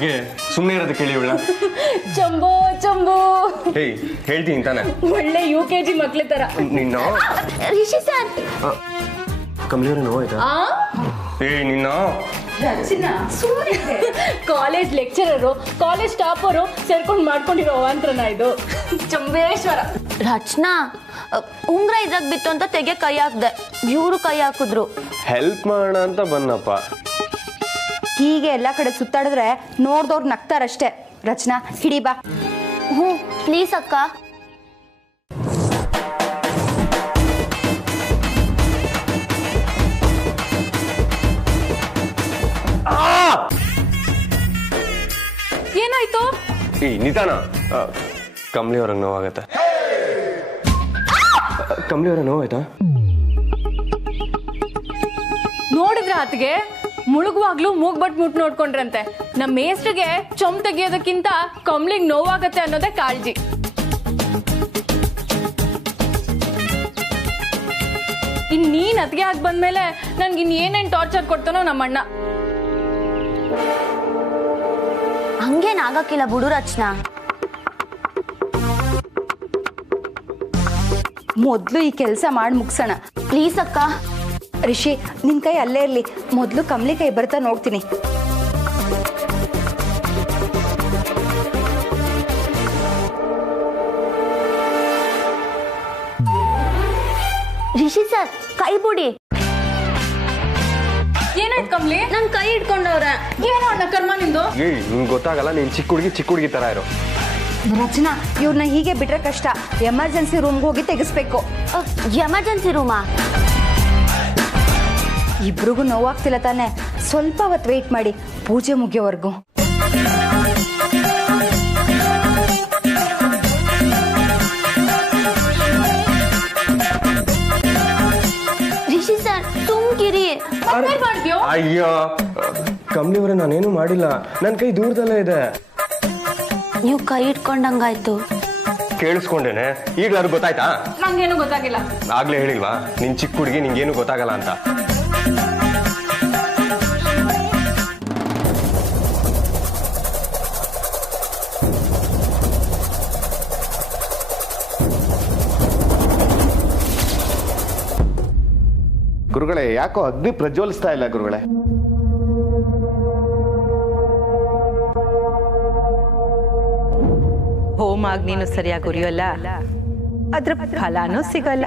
ಯಾಕೆ ಸುಮ್ಮನೆ ಇರೋದು ಕೇಳಿ ಇವಳ ಚಂಬೋ ಚಂಬೋ ಹೇಯ್ ಹೇಳ್ತೀನಿ ತಾನೆ ಒಳ್ಳೆ UKG ಮಕ್ಳ ತರ ನಿನ್ನ ರಿಷಿ ಸರ್ ಕಮಲಿಯವ್ರ ನೋವಾಯ್ತಾ ನಿನ್ನ ಕಾಲೇಜ್ ಲೆಕ್ಚರರು ಕಾಲೇಜ್ ಟಾಪರು ಸೇರ್ಕೊಂಡು ಮಾಡ್ಕೊಂಡಿರೋ ಅವಾಂತರನ ಇದು ಚಂಬೇಶ್ವರ. ರಚನಾ ಉಂಗ್ರ ಇದ್ರಾಗ ಬಿತ್ತು ಅಂತ ತೆಗೆ ಕೈ ಹಾಕ್ದೆ, ಇವರು ಕೈ ಹಾಕಿದ್ರು. ಹೆಲ್ಪ್ ಮಾಡೋಣ ಅಂತ ಬಂದಪ್ಪ. ಹೀಗೆ ಎಲ್ಲ ಕಡೆ ಸುತ್ತಾಡಿದ್ರೆ ನೋಡ್ದವ್ರು ನಗ್ತಾರಷ್ಟೇ. ರಚನಾ ಹಿಡಿ ಬಾ. ಹ್ಞೂ ಪ್ಲೀಸ್ ಅಕ್ಕ. ಏನಾಯ್ತು? ನಿಧಾನ. ಕಮಲಿಯವ್ರಂಗೆ ನೋವಾಗತ್ತೆ. ಕಮಲಿಯವ್ರ ನೋವಾಯ್ತಾ? ನೋಡಿದ್ರ ಆತಗೆ ಮುಳುಗುವಾಗ್ಲೂ ಮೂಗ್ಬಟ್ ಮುಟ್ ನೋಡ್ಕೊಂಡ್ರಂತೆ. ನಮ್ಮ ಮೇಸ್ಟ್ರಿಗೆ ಚೊಂಬ್ ತೆಗಿಯೋದಕ್ಕಿಂತ ಕಮ್ಲಿಗ್ ನೋವಾಗತ್ತೆ ಅನ್ನೋದೇ ಕಾಳಜಿ. ನೀನ್ ಅತ್ಗೆ ಆಗಿ ಬಂದ್ಮೇಲೆ ನನ್ಗೆ ಏನೇನ್ ಟಾರ್ಚರ್ ಕೊಡ್ತಾನೋ ನಮ್ಮಣ್ಣ. ಹಂಗೇನ್ ಆಗಕ್ಕಿಲ್ಲ ಬಿಡು ರಚನಾ. ಮೊದ್ಲು ಈ ಕೆಲಸ ಮಾಡಿ ಮುಗ್ಸೋಣ ಪ್ಲೀಸ್ ಅಕ್ಕ. ರಿಷಿ ನಿನ್ ಕೈ ಅಲ್ಲೇ ಇರ್ಲಿ, ಮೊದ್ಲು ಕಮಲಿ ಕೈ ಬರ್ತಾ ನೋಡ್ತೀನಿ. ರಿಷಿ ಸರ್ ಕೈ ಬಿಡಿ. ಏನಾಯ್ತು ಕಮ್ಲಿ? ನನ್ ಕೈ ಇಟ್ಕೊಂಡವ್ರೆ. ಏನೋ ಅಣ್ಣ ಕರ್ಮ ನಿಂದು. ನಿಂಗೆ ಗೊತ್ತಾಗಲ್ಲ, ನೀನ್ ಚಿಕ್ಕ ಹುಡುಗಿ ತರ ಇರೋ. ರಚನಾ ಇವ್ರನ್ನ ಹೀಗೆ ಬಿಟ್ರೆ ಕಷ್ಟ. ಎಮರ್ಜೆನ್ಸಿ ರೂಮ್ಗೆ ಹೋಗಿ ತೆಗಿಸ್ಬೇಕು. ಎಮರ್ಜೆನ್ಸಿ ರೂಮಾ? ಇಬ್ರಿಗೂ ನೋವಾಗ್ತಿಲ್ಲ ತಾನೆ, ಸ್ವಲ್ಪ ಹೊತ್ತು ವೇಟ್ ಮಾಡಿ ಪೂಜೆ ಮುಗಿಯೋವರೆಗೂ. ರಿಷಿ ಸರ್ ಸುಮ್ಕಿರಿ. ಅಯ್ಯೋ ಕಮಲಿಯವ್ರೆ, ನಾನೇನು ಮಾಡಿಲ್ಲ, ನನ್ ಕೈ ದೂರದಲ್ಲೇ ಇದೆ. ನೀವು ಕೈ ಇಟ್ಕೊಂಡಂಗಾಯ್ತು. ಕೇಳಿಸ್ಕೊಂಡೇನೆ. ಈಗ್ಲಾರು ಗೊತ್ತಾಯ್ತಾ? ನಂಗೇನು ಗೊತ್ತಾಗಿಲ್ಲ. ಆಗ್ಲೇ ಹೇಳಿಲ್ವಾ ನಿನ್ ಚಿಕ್ಕ ಹುಡುಗಿ ನಿಂಗೇನು ಗೊತ್ತಾಗಲ್ಲ ಅಂತ. ಗುರುಗಳೇ, ಯಾಕೋ ಅಗ್ನಿ ಪ್ರಜ್ವಲಿಸ್ತಾ ಇಲ್ಲ ಗುರುಗಳೇ? ಹೋಮಾಗ್ ನೀನು ಸರಿಯಾಗಿ ಉರಿಯೋಲ್ಲ, ಅದ್ರ ಫಲಾನೂ ಸಿಗಲ್ಲ.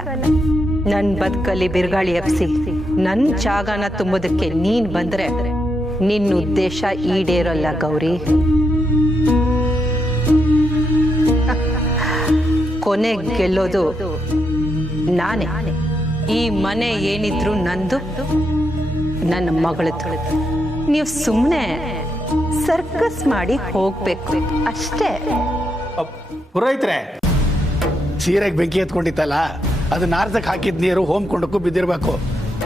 ನನ್ ಬದುಕಲ್ಲಿ ಬಿರುಗಾಳಿ ಎಬ್ಸಿ ನನ್ ಜಾಗನ ತುಂಬೋದಕ್ಕೆ ನೀನ್ ಬಂದ್ರೆ ನಿನ್ನ ಉದ್ದೇಶ ಈಡೇರಲ್ಲ ಗೌರಿ. ಕೊನೆ ಗೆಲ್ಲೋದು ನಾನೇ. ಈ ಮನೆ ಏನಿದ್ರು ನಂದು, ನನ್ನ ಮಗಳದ್ದು. ನೀವು ಸುಮ್ಮನೆ ಸರ್ಕಸ್ ಮಾಡಿ ಹೋಗ್ಬೇಕು ಅಷ್ಟೇ. ಪುರೋಹಿತ್ರೆ, ಸೀರೆಗೆ ಬೆಂಕಿ ಎತ್ಕೊಂಡಿತ್ತಲ್ಲ, ಅದು ನಾರ್ದಕ್ಕೆ ಹಾಕಿದ ನೀರು ಹೋಮ್ ಕೊಂಡಕ್ಕೂ ಬಿದ್ದಿರ್ಬೇಕು.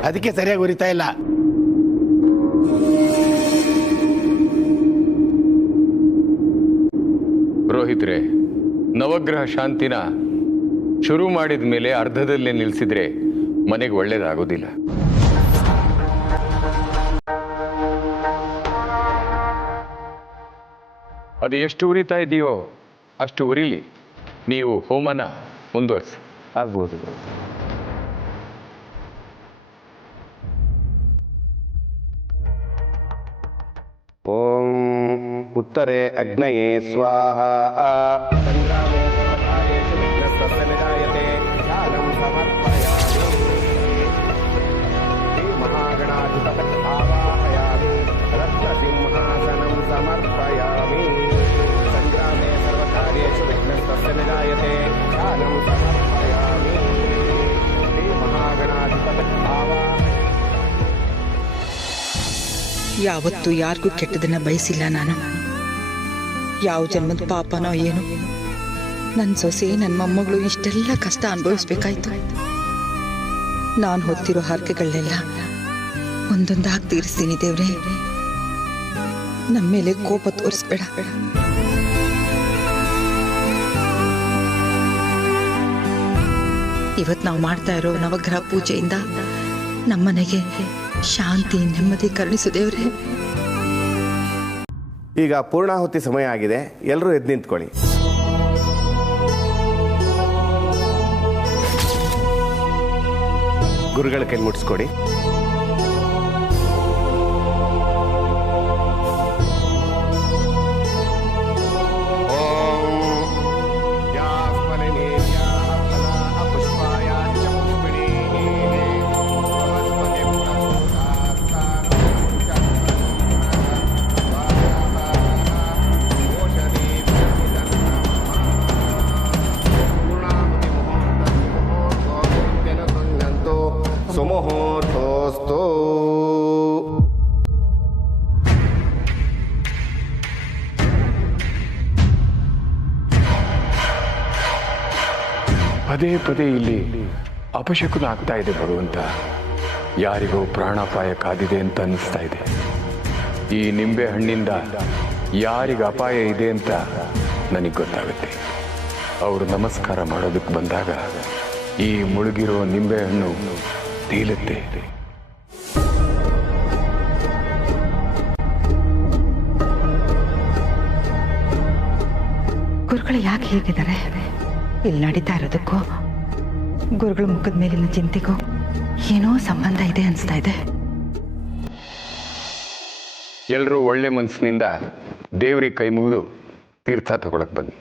ಅದಕ್ಕೆ ಸರಿಯಾಗಿ ಉರಿತಾ ಇಲ್ಲ. ಪುರೋಹಿತ್ರೆ, ನವಗ್ರಹ ಶಾಂತಿನ ಶುರು ಮಾಡಿದ ಮೇಲೆ ಅರ್ಧದಲ್ಲೇ ನಿಲ್ಲಿಸಿದ್ರೆ ಮನೆಗೆ ಒಳ್ಳೇದಾಗೋದಿಲ್ಲ. ಅದು ಎಷ್ಟು ಉರಿತಾ ಇದೆಯೋ ಅಷ್ಟು ಉರಿಲಿ. ನೀವು ಹೋಮನ ಮುಂದುವರಿಸಿ. ಆಗ್ಬೋದು. ಓಂ ಉತ್ತರೆ ಅಗ್ನಯೇ ಸ್ವಾಹ. ಸಮರ್ಪಯಾಮಿ. ಸಂಗ್ರಾಮೇ ಸರ್ವಕಾರ್ಯೇಷು ವಿಘ್ನಸ್ತಸ್ಯ ನಿಜಾಯತೆ ಧ್ಯಾನಂ ಸಮರ್ಪಯಾಮಿ. ಶ್ರೀ ಮಹಾಗಣಾಧಿಪತಯೇ ಆವಾಹಯಾಮಿ. ಯಾವತ್ತೂ ಯಾರಿಗೂ ಕೆಟ್ಟದನ್ನ ಬಯಸಿಲ್ಲ ನಾನು. ಯಾವ ಜನ್ಮದ ಪಾಪನೋ ಏನು, ನನ್ನ ಸೊಸೆ ನನ್ನ ಮೊಮ್ಮಗಳು ಇಷ್ಟೆಲ್ಲ ಕಷ್ಟ ಅನುಭವಿಸ್ಬೇಕಾಯ್ತು. ನಾನು ಹೊತ್ತಿರೋ ಹರಕೆಗಳನ್ನೆಲ್ಲ ಒಂದೊಂದಾಗಿ ತೀರಿಸ್ತೀನಿ ದೇವ್ರೆ. ನಮ್ಮ ಮೇಲೆ ಕೋಪ ತೋರಿಸ್ಬೇಡ. ಇವತ್ತು ನಾವು ಮಾಡ್ತಾ ಇರೋ ನವಗ್ರಹ ಪೂಜೆಯಿಂದ ನಮ್ಮನೆಗೆ ಶಾಂತಿ ನೆಮ್ಮದಿ ಕರುಣಿಸು ದೇವ್ರೆ. ಈಗ ಪೂರ್ಣಾಹುತಿ ಸಮಯ ಆಗಿದೆ, ಎಲ್ಲರೂ ಎದ್ದು ನಿಂತ್ಕೊಳ್ಳಿ. ಗುರುಗಳ ಕೈ ಮುಟ್ಟಿಸ್ಕೊಡಿ. ಸುಮುಹೂರ್ತೋಸ್ತು. ಪದೇ ಪದೇ ಇಲ್ಲಿ ಅಪಶಕುನ ಆಗ್ತಾ ಇದೆ ಭಗವಂತ. ಯಾರಿಗೋ ಪ್ರಾಣಾಪಾಯ ಕಾದಿದೆ ಅಂತ ಅನ್ನಿಸ್ತಾ ಇದೆ. ಈ ನಿಂಬೆ ಹಣ್ಣಿಂದ ಯಾರಿಗೆ ಅಪಾಯ ಇದೆ ಅಂತ ನನಗೆ ಗೊತ್ತಾಗುತ್ತೆ. ಅವರು ನಮಸ್ಕಾರ ಮಾಡೋದಕ್ಕೆ ಬಂದಾಗ ಈ ಮುಳುಗಿರೋ ನಿಂಬೆ ಹಣ್ಣು ತೇಲುತ್ತೆ. ಗುರುಗಳು ಯಾಕೆ ಹೀಗಿದ್ದಾರೆ? ಇಲ್ಲಿ ನಡೀತಾ ಇರೋದಕ್ಕೂ ಗುರುಗಳ ಮುಖದ ಮೇಲಿನ ಚಿಂತೆಗೂ ಏನೋ ಸಂಬಂಧ ಇದೆ ಅನಿಸ್ತಾ ಇದೆ. ಎಲ್ಲರೂ ಒಳ್ಳೆ ಮನಸ್ಸಿನಿಂದ ದೇವರಿಗೆ ಕೈ ಮುಗಿದು ತೀರ್ಥ ತಗೊಳಕ್ ಬನ್ನಿ.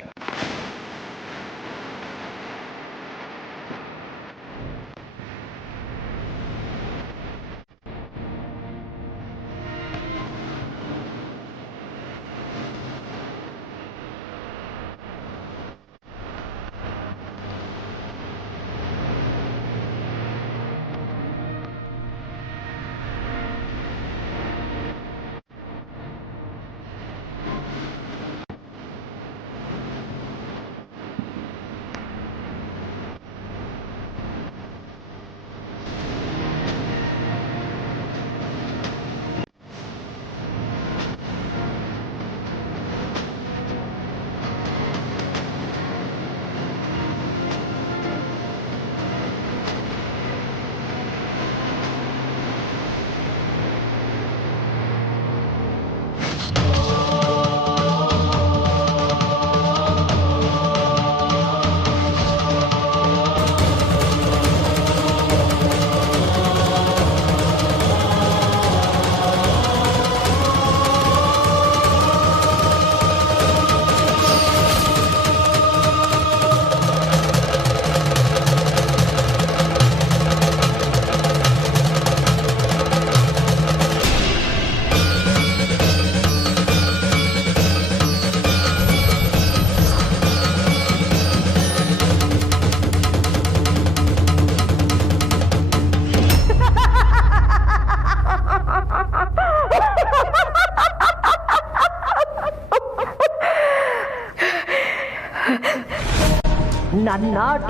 ನನ್ನಾಟ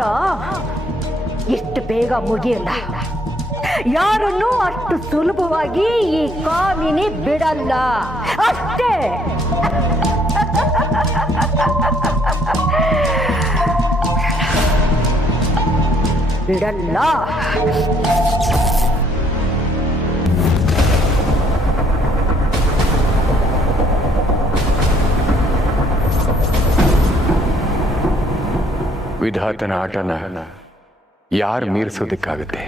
ಎಷ್ಟು ಬೇಗ ಮುಗಿಯಲ್ಲ. ಯಾರನ್ನೂ ಅಷ್ಟು ಸುಲಭವಾಗಿ ಈ ಕಾಮಿನಿ ಬಿಡಲ್ಲ ಅಷ್ಟೇ. ಬಿಡಲ್ಲ. ವಿಧಾತನ ಆಟನ ಯಾರು ಮೀರಿಸೋದಕ್ಕಾಗುತ್ತೆ?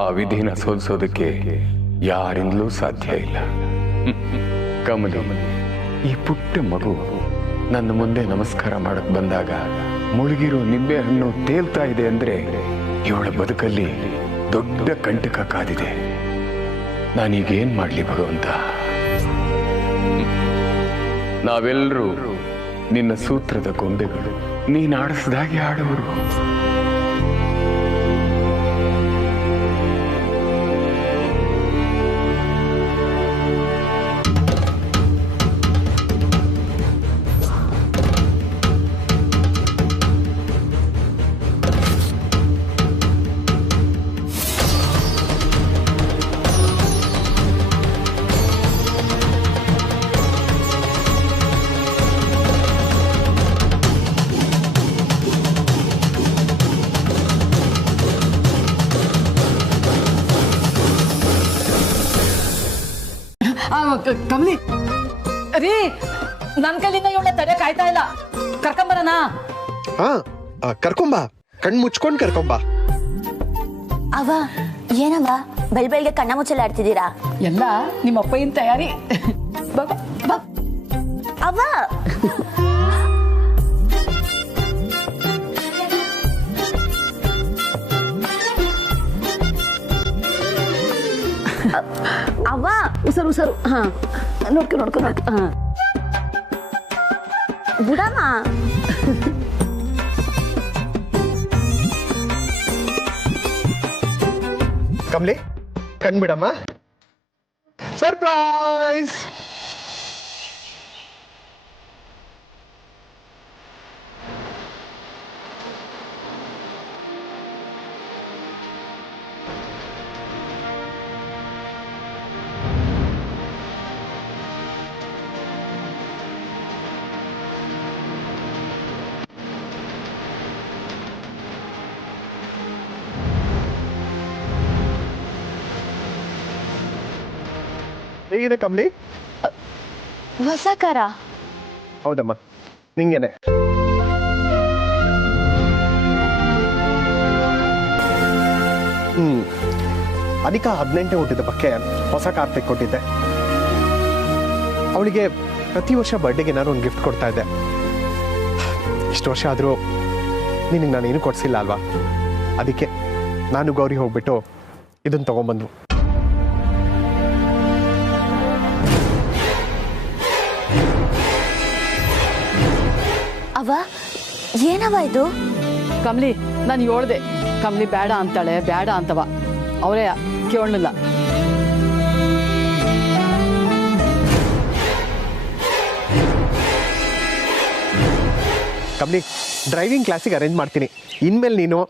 ಆ ವಿಧಿನ ಸೋಲಿಸೋದಕ್ಕೆ ಯಾರಿಂದಲೂ ಸಾಧ್ಯ ಇಲ್ಲ. ಕಮಲಿ, ಈ ಪುಟ್ಟ ಮಗು ನನ್ನ ಮುಂದೆ ನಮಸ್ಕಾರ ಮಾಡಕ್ ಬಂದಾಗ ಮುಳುಗಿರೋ ನಿಂಬೆ ಹಣ್ಣು ತೇಲ್ತಾ ಇದೆ ಅಂದ್ರೆ ಇವಳ ಬದುಕಲ್ಲಿ ದೊಡ್ಡ ಕಂಟಕ ಕಾದಿದೆ. ನಾನೀಗೇನ್ ಮಾಡ್ಲಿ ಭಗವಂತ? ನಾವೆಲ್ಲರೂ ನಿನ್ನ ಸೂತ್ರದ ಗೊಂಬೆಗಳು, ನೀನು ಆಡಿಸಿದಾಗೆ ಆಡುವರು. ಕಮಲಿ, ರೀ ನನ್ ಕೈಲಿಂದ ಇವಳ ತಡೆಯಕ್ ಆಯ್ತಾ ಇಲ್ಲ, ಕರ್ಕೊಂಬರನಾ? ಹಾ ಕರ್ಕೊಂಬ, ಕಣ್ ಮುಚ್ಕೊಂಡ್ ಕರ್ಕೊಂಬ. ಅವ ಏನವ ಬೆಳಗ್ಗೆ ಕಣ್ಣ ಮುಚ್ಚಲ ಆಡ್ತಿದ್ದೀರಾ? ಎಲ್ಲ ನಿಮ್ಮ ಅಪ್ಪಯ್ಯನ ತಯಾರಿ. ಅವ ಅವ ಉಸರು ಉಸರು. ಹಾ ನೋಡ್ಕೊ ನೋಡ್ಕೊ ನೋಡ್ಕೊ. ಹಾ ಬುಡಮ್ಮ. ಕಮ್ಲಿ ಕಣ್ ಬಿಡಮ್ಮ. ಸರ್ಪ್ರೈಸ್. ಹೇಗಿದೆ ಕಮ್ಲಿ? ಹೊಸ ಕಾರ? ಹೌದಮ್ಮ, ನಿಂಗೇನೆ. ಅನಿಕಾ 18ನೇ ಹುಟ್ಟಿದ ಬಗ್ಗೆ ಹೊಸ ಕಾರ್ ತೆಕ್ಕೊಟ್ಟಿದ್ದೆ. ಅವಳಿಗೆ ಪ್ರತಿ ವರ್ಷ ಬರ್ಡೇಗೆ ನಾನು ಒಂದು ಗಿಫ್ಟ್ ಕೊಡ್ತಾ ಇದ್ದೆ. ಇಷ್ಟು ವರ್ಷ ಆದರೂ ನಿನಗೆ ನಾನು ಏನು ಕೊಡಿಸಿಲ್ಲ ಅಲ್ವಾ? ಅದಕ್ಕೆ ನಾನು ಗೌರಿ ಹೋಗ್ಬಿಟ್ಟು ಇದನ್ನು ತಗೊಂಡ್ಬಂದು. ಅವ ಏನವ ಇದು? ಕಮ್ಲಿ ನಾನು ಹೇಳ್ದೆ, ಕಮ್ಲಿ ಬೇಡ ಅಂತಾಳೆ, ಬೇಡ ಅಂತವ. ಅವರೇ ಕೇಳಲಿಲ್ಲ. ಕಮ್ಲಿ, ಡ್ರೈವಿಂಗ್ ಕ್ಲಾಸಿಗೆ ಅರೇಂಜ್ ಮಾಡ್ತೀನಿ. ಇನ್ಮೇಲೆ ನೀನು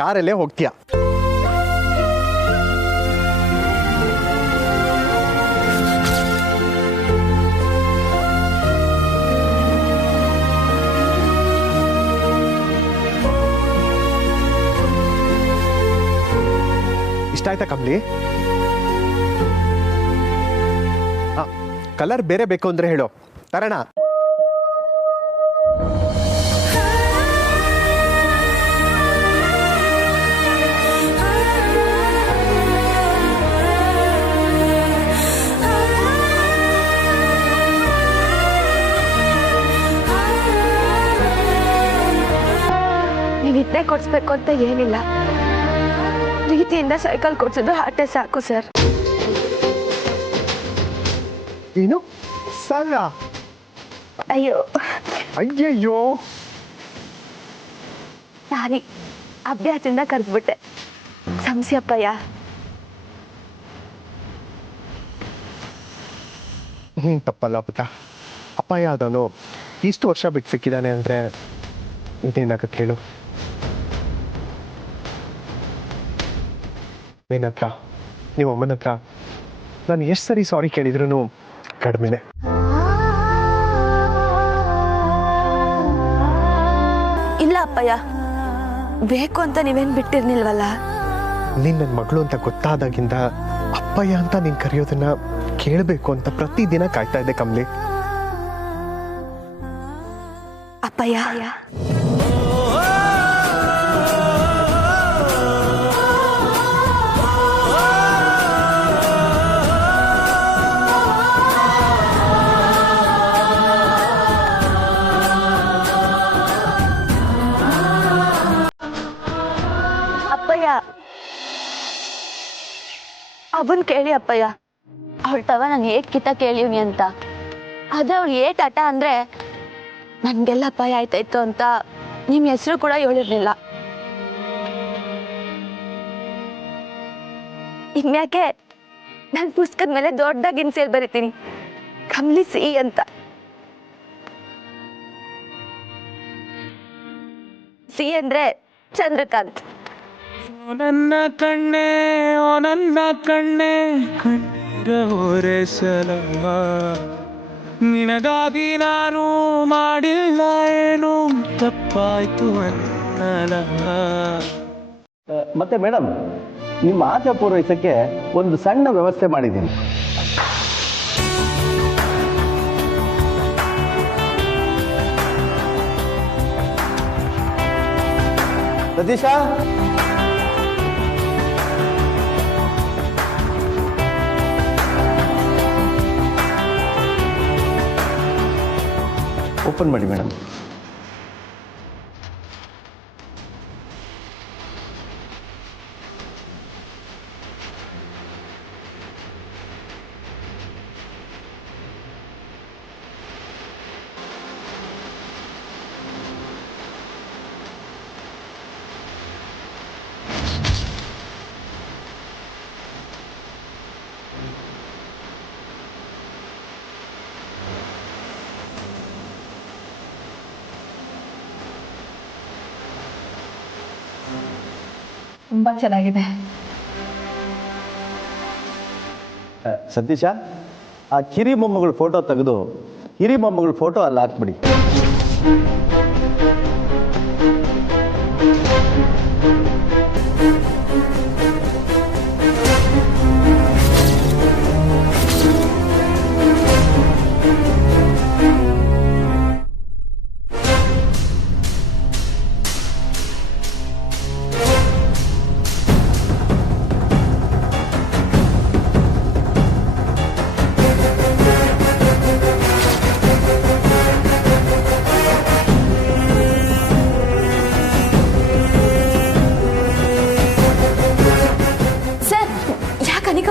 ಕಾರಲ್ಲೇ ಹೋಗ್ತೀಯ. ಇಷ್ಟ ಆಯ್ತಾ ಕಮ್ಲಿ? ಕಲರ್ ಬೇರೆ ಬೇಕು ಅಂದ್ರೆ ಹೇಳು, ತರೋಣ. ನೀವು ಇದನ್ನೇ ಕೊಡಿಸ್ಬೇಕು ಅಂತ ಏನಿಲ್ಲ, ಪ್ರೀತಿಯಿಂದ ಸೈಕಲ್ ಕೊಡ್ಸಿದ್ರು ಅಷ್ಟೇ ಸಾಕು ಸರ್. ಏನು ಸಾಲ? ಅಯ್ಯೋ ಅಯ್ಯಯ್ಯೋ, ನಾನಿ ಅಭ್ಯಾಸದಿಂದ ಕರೆದ್ಬಿಟ್ಟೆ. ಸಂಸ್ಯಪ್ಪಯ್ಯ. ತಪ್ಪಲ್ಲ ಪುಟ್ಟ. ಅಪ್ಪಯ್ಯ ಅದನು ಇಷ್ಟು ವರ್ಷ ಬಿಟ್ಟು ಸಿಕ್ಕಿದ್ದಾನೆ ಅಂದರೆ ಇದೇನಾಗ ಕೇಳು. ನಿನ್ನ ಹತ್ರ, ನಿಮ್ಮ ಅಮ್ಮನ ಹತ್ರ ನಾನು ಎಷ್ಟು ಸರಿ ಸಾರಿ ಕೇಳಿದ್ರು ಕಡಿಮೆನೆ. ಇಲ್ಲ ಅಪ್ಪಯ್ಯ, ಬೇಕು ಅಂತ ನೀವೇನು ಬಿಟ್ಟಿರ್ನಿಲ್ವಲ್ಲ. ನೀನು ನನ್ನ ಮಗಳು ಅಂತ ಗೊತ್ತಾದಾಗಿಂದ ಅಪ್ಪಯ್ಯ ಅಂತ ನೀನು ಕರೆಯೋದನ್ನ ಕೇಳಬೇಕು ಅಂತ ಪ್ರತಿದಿನ ಕಾಯ್ತಾ ಇದ್ದೆ ಕಮ್ಲಿ. ಅಪ್ಪಯ್ಯ, ಅವನ್ ಕೇಳಿ ಅಪ್ಪಯ್ಯ. ಅವಳ ತವ ನಾನು ಏಟ್ ಕಿತ್ತ ಕೇಳಿವ್ನಿ ಅಂತ. ಅದೇ ಅವ್ಳು ಏಟ್ ಆಟ ಅಂದ್ರೆ ನನ್ಗೆಲ್ಲ ಅಪಾಯ ಆಯ್ತಾಯ್ತು ಅಂತ ನಿಮ್ ಹೆಸರು ಕೂಡ ಹೇಳಿರ್ಲಿಲ್ಲ. ಇನ್ಯಾಕೆ ನನ್ ಪುಸ್ತಕದ ಮೇಲೆ ದೊಡ್ಡದಾಗಿ ಇನ್ಸಿಯಲ್ ಬರಿತೀನಿ, ಕಮ್ಲಿ ಸಿ ಅಂತ. ಸಿ ಅಂದ್ರೆ ಚಂದ್ರಕಾಂತ್. ನನ್ನ ಕಣ್ಣೆ ಓ ನನ್ನ ಕಣ್ಣೆ ಕಣ್ಣೀರ ಹೊರೆಸಲಮ್ಮ, ನಿನಗಾಗಿ ನಾನು ಮಾಡಿಲ್ಲ ಏನು ತಪ್ಪಾಯ್ತು ಅನ್ನಲಮ್ಮ. ಮತ್ತೆ ಮೇಡಮ್, ನಿಮ್ಮ ಆಸೆ ಪೂರೈಸಕ್ಕೆ ಒಂದು ಸಣ್ಣ ವ್ಯವಸ್ಥೆ ಮಾಡಿದ್ದೀನಿ. ಸತೀಶ ಓಪನ್ ಮಾಡಿ ಮೇಡಮ್. ತುಂಬ ಚೆನ್ನಾಗಿದೆ. ಸತೀಶ, ಆ ಕಿರಿ ಮೊಮ್ಮಗಳ ಫೋಟೋ ತೆಗೆದು ಹಿರಿ ಮೊಮ್ಮಗಳ ಫೋಟೋ ಅಲ್ಲಿ ಹಾಕ್ಬಿಡಿ.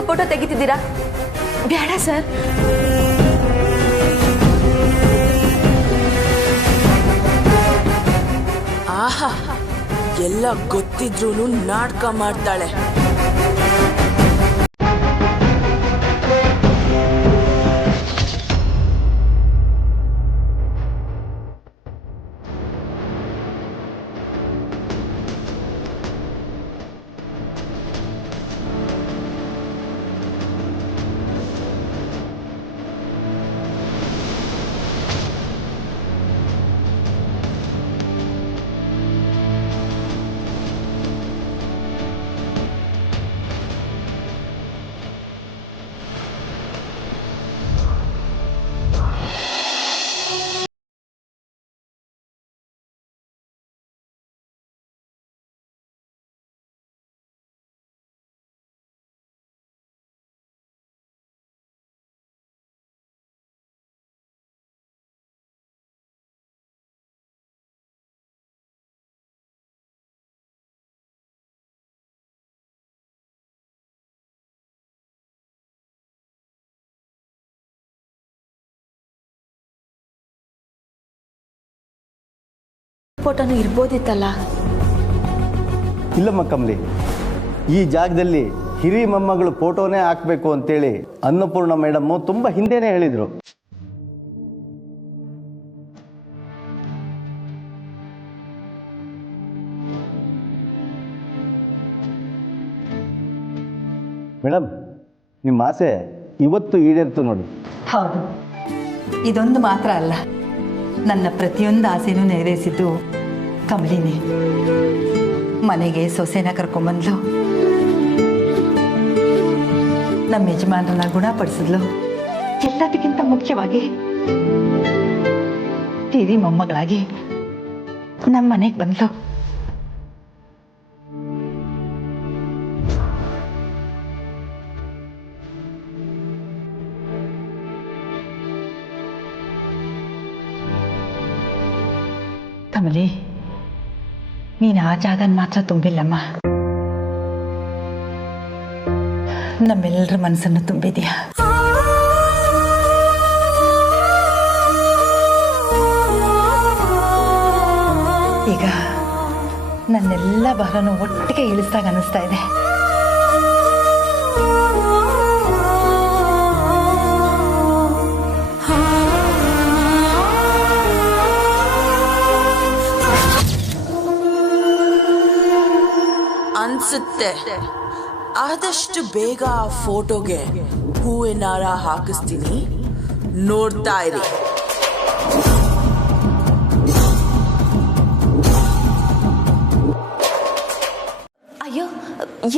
ಫೋಟೋ ತೆಗಿತಿದ್ದೀರಾ? ಬೇಡ ಸರ್. ಆಹಾ, ಎಲ್ಲ ಗೊತ್ತಿದ್ರೂ ನಾಟಕ ಮಾಡ್ತಾಳೆ. ಫೋಟೋನು ಇರ್ಬೋದಿತ್ತಲ್ಲ. ಇಲ್ಲಮ್ಮ ಕಮಲಿ, ಈ ಜಾಗದಲ್ಲಿ ಹಿರಿ ಮೊಮ್ಮಗಳು ಫೋಟೋನೇ ಹಾಕಬೇಕು ಅಂತೇಳಿ ಅನ್ನಪೂರ್ಣ ಮೇಡಮ್ಮು ತುಂಬ ಹಿಂದೆನೇ ಹೇಳಿದರು. ಮೇಡಮ್, ನಿಮ್ಮ ಆಸೆ ಇವತ್ತು ಈಡೇರ್ತು ನೋಡಿ. ಹೌದು, ಇದೊಂದು ಮಾತ್ರ ಅಲ್ಲ, ನನ್ನ ಪ್ರತಿಯೊಂದು ಆಸೆನೂ ನೆರವೇರಿಸಿದ್ದು ಕಮಲಿನೇ. ಮನೆಗೆ ಸೊಸೆನ ಕರ್ಕೊಂಬಂದ್ಲು, ನಮ್ಮ ಯಜಮಾನರನ್ನ ಗುಣಪಡಿಸಿದ್ಲು. ಎಲ್ಲದಕ್ಕಿಂತ ಮುಖ್ಯವಾಗಿ ಹಿರಿ ಮೊಮ್ಮಗಳಾಗಿ ನಮ್ಮ ಮನೆಗೆ ಬಂದ್ಲು. ಕಮಲಿ, ನೀನು ಆ ಜಾಗನ ಮಾತ್ರ ತುಂಬಿಲ್ಲಮ್ಮ, ನಮ್ಮೆಲ್ಲರ ಮನಸ್ಸನ್ನು ತುಂಬಿದೀಯ. ಈಗ ನನ್ನೆಲ್ಲ ಭಾರನೂ ಒಟ್ಟಿಗೆ ಇಳಿಸ್ದಾಗ ಅನಿಸ್ತಾ ಇದೆ. ಅನ್ಸುತ್ತೆ ಆದಷ್ಟು ಬೇಗ ಆ ಫೋಟೋಗೆ ಹೂವಿನ ಹಾರ ಹಾಕಿಸ್ತೀನಿ, ನೋಡ್ತಾ ಇರಿ. ಅಯ್ಯೋ,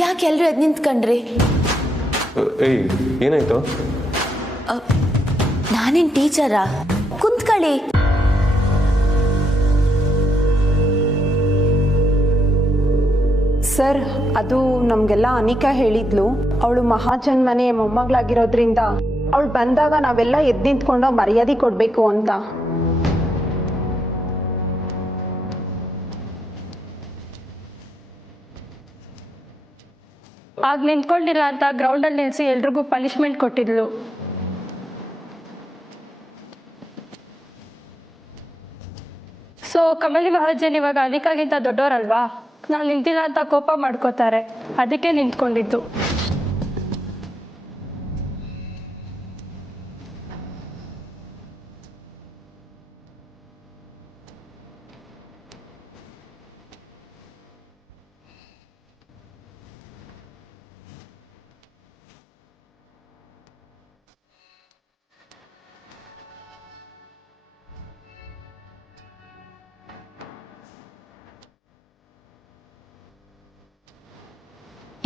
ಯಾಕೆ ಎಲ್ರು ಎದ್ ನಿಂತ್ಕೊಂಡ್ರಿ? ಏಯ್, ಏನಾಯ್ತು? ನಾನೇನ್ ಟೀಚರಾ? ಕುಂತ್ಕೊಳ್ಳಿ. ಸರ್ ಅದು ನಮಗೆಲ್ಲ ಅನಿಕಾ ಹೇಳಿದ್ಲು. ಅವಳು ಮಹಾಜನ್ ಮನೆ ಮೊಮ್ಮಗಳಾಗಿರೋದ್ರಿಂದ ಅವಳು ಬಂದಾಗ ನಾವೆಲ್ಲ ಎದ್ದು ನಿಂತ್ಕೊಂಡು ಮರ್ಯಾದೆ ಕೊಡಬೇಕು ಅಂತ. ಆಗ ನಿಂತ್ಕೊಂಡಿಲ್ಲ ಅಂತ ಗ್ರೌಂಡಲ್ಲಿ ನಿಲ್ಲಿಸಿ ಎಲ್ರಿಗೂ ಪನಿಷ್ಮೆಂಟ್ ಕೊಟ್ಟಿದ್ಲು. ಸೊ ಕಮಲಿ ಮಹಾಜನ್ ಇವಾಗ ಅನಿಕಾಗಿಂತ ದೊಡ್ಡವರಲ್ವಾ, ನಾನು ನಿಂತಿಲ್ಲ ಅಂತ ಕೋಪ ಮಾಡ್ಕೋತಾರೆ, ಅದಕ್ಕೆ ನಿಂತ್ಕೊಂಡಿದ್ದು.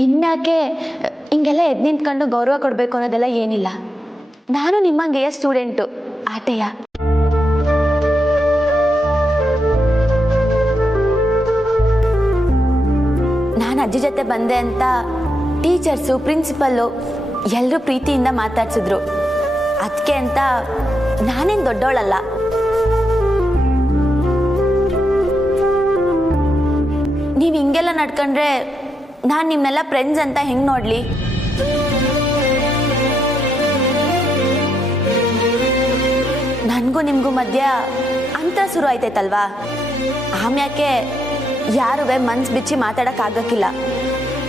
ಇನ್ಯಾಕೆ ಹಿಂಗೆಲ್ಲ ಎದ್ದು ನಿಂತ್ಕೊಂಡು ಗೌರವ ಕೊಡಬೇಕು ಅನ್ನೋದೆಲ್ಲ ಏನಿಲ್ಲ. ನಾನು ನಿಮ್ಮಂಗೆಯ ಸ್ಟೂಡೆಂಟು ಆಟೆಯ. ನಾನು ಅಜ್ಜಿ ಜೊತೆ ಬಂದೆ ಅಂತ ಟೀಚರ್ಸು ಪ್ರಿನ್ಸಿಪಲ್ಲು ಎಲ್ಲರೂ ಪ್ರೀತಿಯಿಂದ ಮಾತಾಡ್ಸಿದ್ರು. ಅದಕ್ಕೆ ಅಂತ ನಾನೇನು ದೊಡ್ಡವಳಲ್ಲ. ನೀವು ಹಿಂಗೆಲ್ಲ ನಡ್ಕೊಂಡ್ರೆ ನಾನು ನಿಮ್ಮನ್ನೆಲ್ಲ ಫ್ರೆಂಡ್ಸ್ ಅಂತ ಹೆಂಗೆ ನೋಡಲಿ? ನನಗೂ ನಿಮಗೂ ಮಧ್ಯ ಅಂತರ ಶುರು ಆಯ್ತೈತಲ್ವಾ, ಆಮ್ಯಾಕೆ ಯಾರುವೆ ಮನ್ಸು ಬಿಚ್ಚಿ ಮಾತಾಡೋಕ್ಕಾಗಕ್ಕಿಲ್ಲ.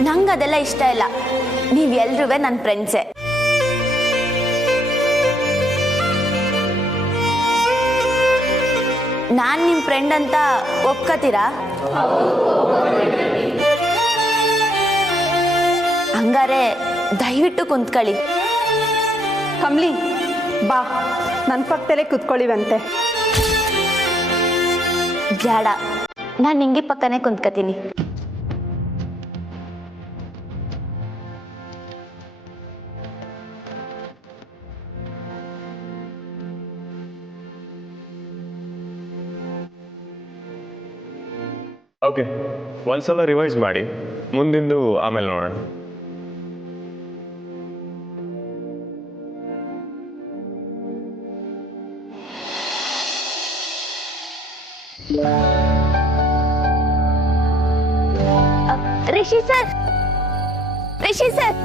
ನಂಗೆ ಅದೆಲ್ಲ ಇಷ್ಟ ಇಲ್ಲ. ನೀವೆಲ್ರೂ ನನ್ನ ಫ್ರೆಂಡ್ಸೇ. ನಾನು ನಿಮ್ಮ ಫ್ರೆಂಡ್ ಅಂತ ಒಪ್ಕೋತೀರಾ? ಹಂಗಾರೆ ದಯವಿಟ್ಟು ಕುಂತ್ಕೊಳ್ಳಿ. ಕಮ್ಲಿ ಬಾ, ನನ್ನ ಪಕ್ಕದಲ್ಲೇ ಕುತ್ಕೊಳ್ಳಿವಂತೆ. ಬೇಡ, ನಾನು ನಿಂಗೆ ಪಕ್ಕನೇ ಕುಂತ್ಕೋತೀನಿ. ಓಕೆ, ಒಂದ್ಸಲ ರಿವೈಸ್ ಮಾಡಿ, ಮುಂದಿಂದು ಆಮೇಲೆ ನೋಡೋಣ. ರಿಷಿ ಸರ್, ರಿಷಿ ಸರ್,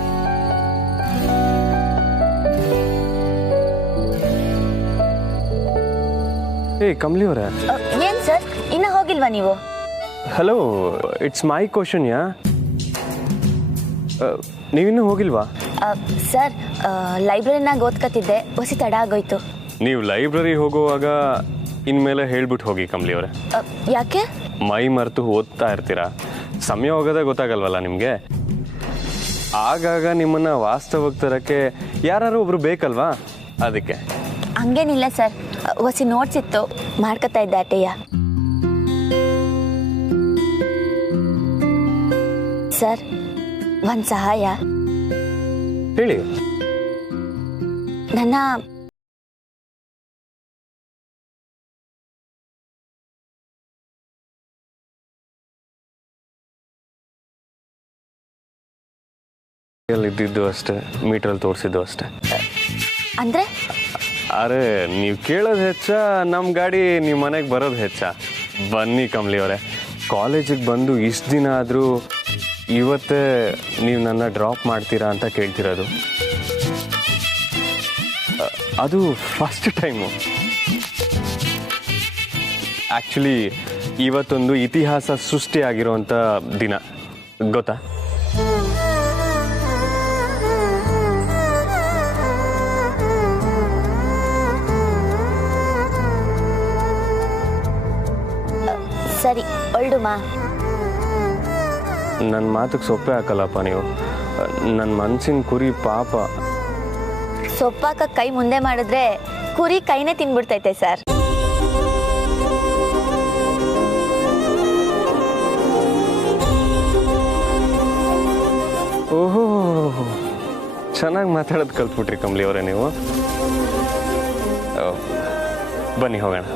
ಏ ಕಮಲಿ ಅವರೇ. ಏನ್ ಸರ್ ಇನ್ನ ಹೋಗಿಲ್ವಾ ನೀವು? Hello, it's my question. Yeah ನೀವಿನ್ನೂ ಹೋಗಿಲ್ವಾ? ಸರ್ ಲೈಬ್ರರಿನಾಗ ಓದ್ಕತ್ತಿದ್ದೆ, ಹೊಸಿ ತಡ ಆಗೋಯ್ತು. ನೀವು ಲೈಬ್ರರಿ ಹೋಗುವಾಗ ಇನ್ಮೇಲೆ ಹೇಳ್ಬಿಟ್ಟು ಹೋಗಿ ಕಮಲಿ ಅವರೇ. ಯಾಕೆ? ಮೈ ಮರೆತು ಓದ್ತಾ ಇರ್ತೀರಾ, ಸಮಯ ಹೋಗೋದೇ ಗೊತ್ತಾಗಲ್ವಲ್ಲ ನಿಮಗೆ. ಆಗಾಗ ನಿಮ್ಮನ್ನ ವಾಸ್ತವಕ್ಕೆ ತರಕ್ಕೆ ಯಾರು ಒಬ್ರು ಬೇಕಲ್ವಾ, ಅದಕ್ಕೆ. ಹಂಗೇನಿಲ್ಲ ಸರ್, ಹೊಸಿ ನೋಟ್ಸ್ ಇತ್ತು, ಮಾಡ್ಕೊತಾ ಇದ್ದೆ ಅಟೆಯ. ಸರ್ ಒಂದು ಸಹಾಯ ಹೇಳಿ. ನನ್ನ ಇದ್ದಿದ್ದು ಅಷ್ಟೇ, ಮೀಟ್ರಲ್ಲಿ ತೋರಿಸಿದ್ದು ಅಷ್ಟೇ. ಅಂದ್ರೆ ಅರೆ, ನೀವು ಕೇಳೋದು ಹೆಚ್ಚ, ನಮ್ಮ ಗಾಡಿ ನಿಮ್ಮ ಮನೆಗೆ ಬರೋದು ಹೆಚ್ಚ. ಬನ್ನಿ ಕಮಲಿ ಅವರೇ, ಕಾಲೇಜಿಗೆ ಬಂದು ಇಷ್ಟು ದಿನ ಆದರೂ ಇವತ್ತೇ ನೀವು ನನ್ನ ಡ್ರಾಪ್ ಮಾಡ್ತೀರಾ ಅಂತ ಕೇಳ್ತಿರೋದು. ಅದು ಫಸ್ಟ್ ಟೈಮು. ಆ್ಯಕ್ಚುಲಿ ಇವತ್ತೊಂದು ಇತಿಹಾಸ ಸೃಷ್ಟಿಯಾಗಿರುವಂಥ ದಿನ, ಗೊತ್ತಾ? ಸರಿ ಹೊರಡುಮಾ? ನನ್ನ ಮಾತಿಗೆ ಸೊಪ್ಪೆ ಹಾಕಲ್ಲಪ್ಪ ನೀವು. ನನ್ನ ಮನಸ್ಸಿನ ಕುರಿ ಪಾಪ. ಸೊಪ್ಪಾಕ ಕೈ ಮುಂದೆ ಮಾಡಿದ್ರೆ ಕುರಿ ಕೈನೇ ತಿನ್ಬಿಡ್ತೈತೆ ಸರ್. ಓಹೋ, ಚೆನ್ನಾಗಿ ಮಾತಾಡೋದು ಕಲ್ತ್ಬಿಟ್ರಿ ಕಮಲಿ ಅವರೇ ನೀವು. ಬನ್ನಿ ಹೋಗೋಣ.